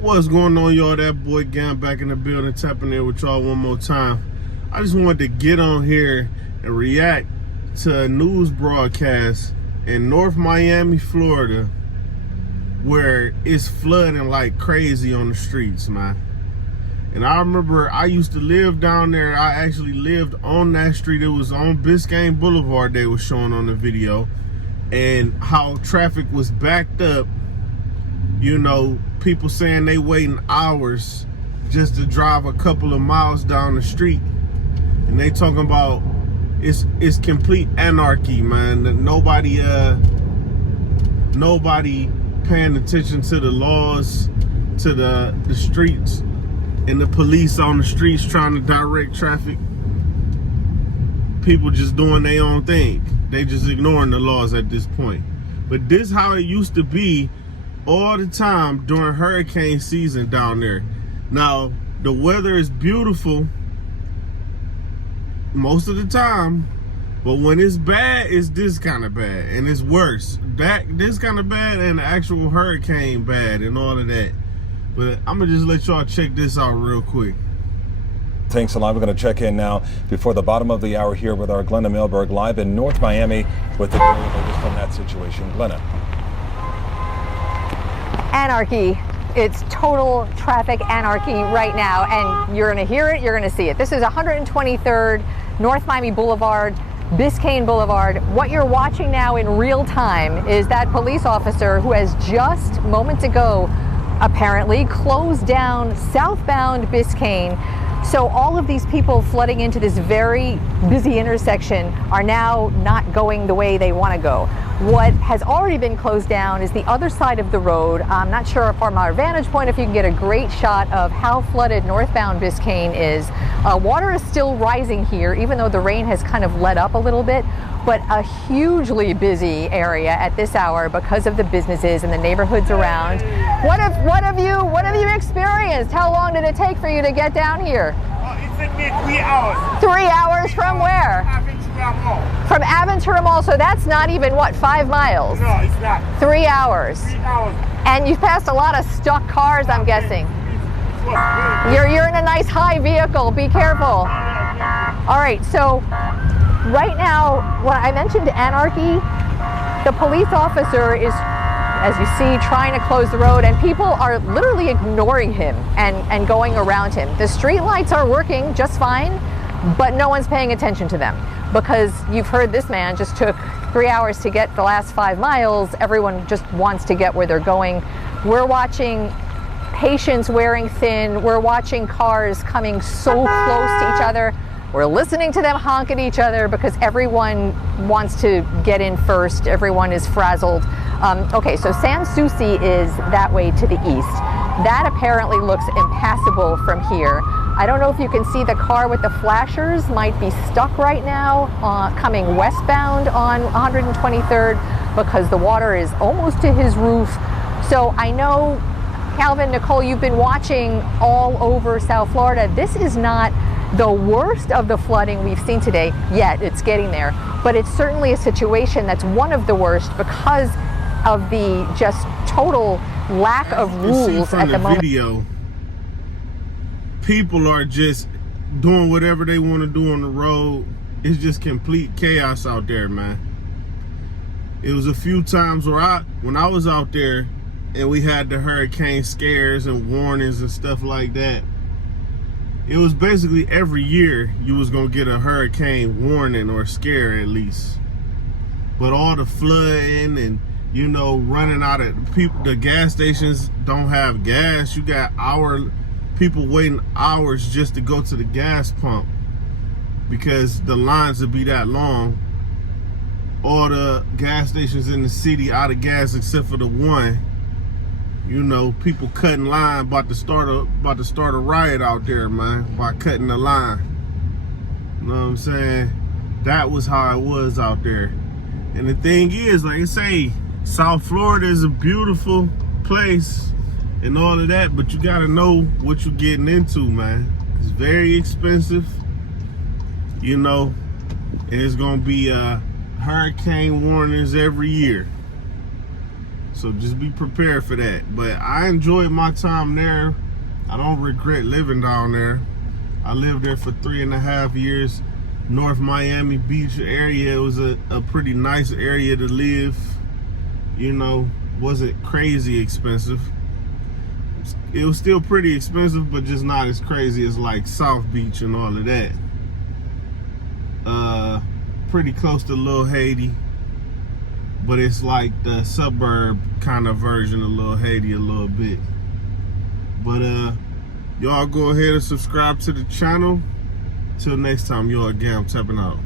What's going on, y'all? That boy Gam back in the building, tapping in with y'all one more time. I just wanted to get on here and react to a news broadcast in North Miami, Florida, where it's flooding like crazy on the streets, man. And I remember I used to live down there. I actually lived on that street. It was on Biscayne Boulevard they were showing on the video, and how traffic was backed up. You know, people saying they waiting hours just to drive a couple of miles down the street. And they talking about it's complete anarchy, man. Nobody paying attention to the laws, to the streets, and the police on the streets trying to direct traffic. People just doing their own thing. They just ignoring the laws at this point. But this how it used to be all the time during hurricane season down there. Now, the weather is beautiful most of the time, but when it's bad, it's this kind of bad, and it's worse. This kind of bad and the actual hurricane bad and all of that. But I'm gonna just let y'all check this out real quick. Thanks a lot. We're going to check in now before the bottom of the hour here with our Glenna Milberg live in North Miami with the very latest from that situation. Glenna. Anarchy. It's total traffic anarchy right now, and you're going to hear it, you're going to see it. This is 123rd North Miami Boulevard, Biscayne Boulevard. What you're watching now in real time is that police officer who has just moments ago apparently closed down southbound Biscayne. So all of these people flooding into this very busy intersection are now not going the way they want to go. What has already been closed down is the other side of the road. I'm not sure from our vantage point if you can get a great shot of how flooded northbound Biscayne is. Water is still rising here, even though the rain has kind of let up a little bit, but a hugely busy area at this hour because of the businesses and the neighborhoods around. What have you experienced? How long did it take for you to get down here? It took me 3 hours. 3 hours from where? Aventura Mall. From Aventura Mall, so that's not even, what, 5 miles? No, it's not. 3 hours. 3 hours. And you've passed a lot of stuck cars, I'm guessing. It was good. You're in a nice high vehicle, be careful. All right, so right now, when I mentioned anarchy, the police officer is, as you see, trying to close the road, and people are literally ignoring him and going around him. The street lights are working just fine, but no one's paying attention to them because you've heard this man just took 3 hours to get the last 5 miles. Everyone just wants to get where they're going. We're watching patients wearing thin. We're watching cars coming so close to each other. We're listening to them honk at each other because everyone wants to get in first. Everyone is frazzled. Okay, so Sans Souci is that way to the east. That apparently looks impassable from here. I don't know if you can see the car with the flashers might be stuck right now coming westbound on 123rd because the water is almost to his roof. So I know, Calvin, Nicole, you've been watching all over South Florida. This is not the worst of the flooding we've seen today yet. It's getting there, but it's certainly a situation that's one of the worst because of the just total lack of rules at the moment. Video, people are just doing whatever they want to do on the road. It's just complete chaos out there, man. It was a few times where when I was out there and we had the hurricane scares and warnings and stuff like that, it was basically every year you was gonna get a hurricane warning or scare at least. But all the flooding and, you know, running out of people, the gas stations don't have gas. You got people waiting hours just to go to the gas pump because the lines would be that long. All the gas stations in the city out of gas except for the one. You know, people cutting line, about to start a riot out there, man, by cutting the line. You know what I'm saying? That was how it was out there. And the thing is, like I say, South Florida is a beautiful place and all of that, but you gotta know what you're getting into, man. It's very expensive, you know, and it's gonna be hurricane warnings every year. So just be prepared for that. But I enjoyed my time there. I don't regret living down there. I lived there for 3.5 years. North Miami Beach area. It was a pretty nice area to live. You know, wasn't crazy expensive. It was still pretty expensive, but just not as crazy as like South Beach and all of that. Pretty close to Little Haiti, but it's like the suburb kind of version of Little Haiti a little bit. But y'all go ahead and subscribe to the channel. Till next time, y'all again, I'm tapping out.